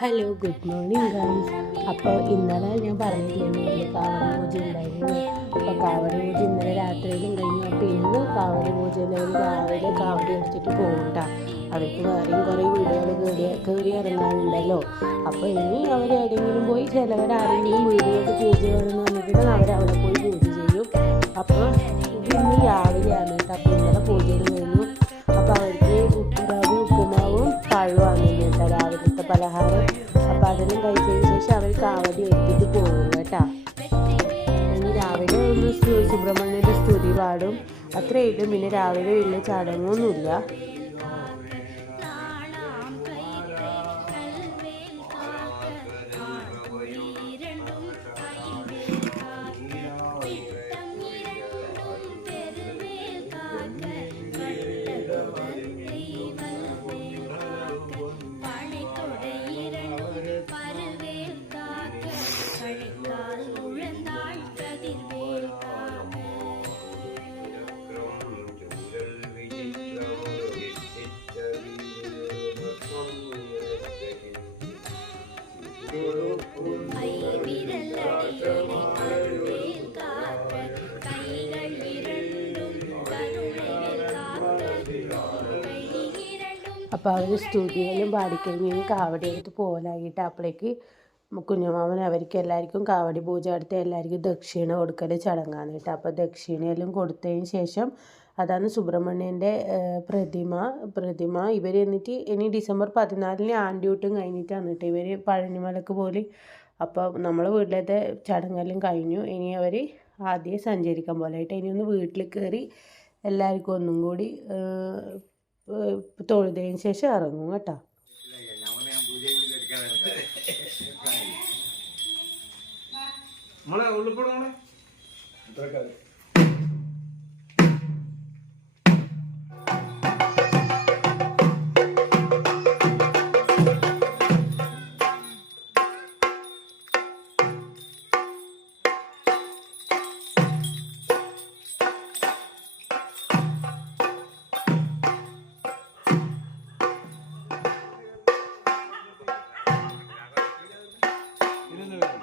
Hello good morning guys അപ്പോൾ ഇന്നലെ ഞാൻ പറഞ്ഞില്ലേ കാവടി പൂജ ഉണ്ടായിരുന്നു. അപ്പോൾ കാവടി പൂജ ഇന്നലെ രാത്രിയിലും കഴിഞ്ഞു. അപ്പോൾ ഇന്ന് കാവടി പൂജ രാവിലെ കാവടി അടിച്ചിട്ട് പോകണ്ട അവർക്ക് വേറെയും കുറേ വീടുകൾ കയറി കയറി ഇറങ്ങാനുണ്ടല്ലോ. അപ്പോൾ ഇനി അവർ എവിടെയെങ്കിലും പോയി ചിലവരാരെങ്കിലും വീടുകൾക്ക് പൂജ വേണമെന്ന് പറഞ്ഞിട്ടുണ്ടെങ്കിൽ അവരവിടെ പോയി അതെല്ലാം കഴിച്ചതിന് ശേഷം അവർ കാവടി എടുത്തിട്ട് പോകും കേട്ടോ. ഇനി രാവിലെ ഒന്ന് സുബ്രഹ്മണ്യന്റെ സ്തുതി പാടും. അത്രയും പിന്നെ രാവിലെ വലിയ ചടങ്ങൊന്നുമില്ല. ഇരണ്ടും അപ്പോൾ അവർ സ്റ്റുഡിയോയിലും പാടിക്കഴിഞ്ഞ് കാവടി എടുത്ത് പോകലായിട്ട് അപ്പോഴേക്ക് കുഞ്ഞുമാമൻ അവർക്ക് എല്ലാവർക്കും കാവടി പൂജ അടുത്ത് എല്ലാവർക്കും ദക്ഷിണ കൊടുക്കൽ ചടങ്ങാണ് കേട്ടോ. അപ്പോൾ ദക്ഷിണയെല്ലാം കൊടുത്തതിന് ശേഷം അതാണ് സുബ്രഹ്മണ്യന്റെ പ്രതിമ. പ്രതിമ ഇവർ എന്നിട്ട് ഇനി ഡിസംബർ പതിനാലിന് ആൻഡ്യൂട്ടും കഴിഞ്ഞിട്ടാണ് കേട്ടോ. ഇവർ പഴനിമലക്ക് പോലും അപ്പോൾ നമ്മൾ വീട്ടിലത്തെ ചടങ്ങെല്ലാം കഴിഞ്ഞു. ഇനി അവർ ആദ്യം സഞ്ചരിക്കാൻ പോലെ ആയിട്ട് ഇനി ഒന്ന് വീട്ടിൽ കയറി എല്ലാവർക്കും ഒന്നും കൂടി തൊഴുതതിന് ശേഷം ഇറങ്ങും കേട്ടോ. നമ്മളെ മോളെ. Hallelujah.